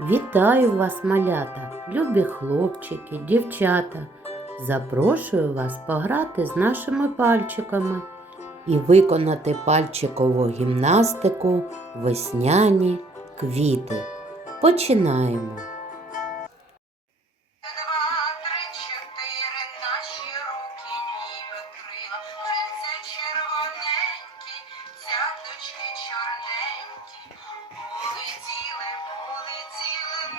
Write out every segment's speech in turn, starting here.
Вітаю вас, малята, любі хлопчики, дівчата. Запрошую вас пограти з нашими пальчиками і виконати пальчикову гімнастику весняні квіти. Починаємо.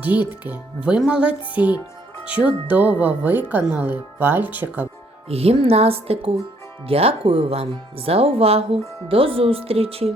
Дітки, ви молодці! Чудово виконали пальчиком гімнастику. Дякую вам за увагу. До зустрічі!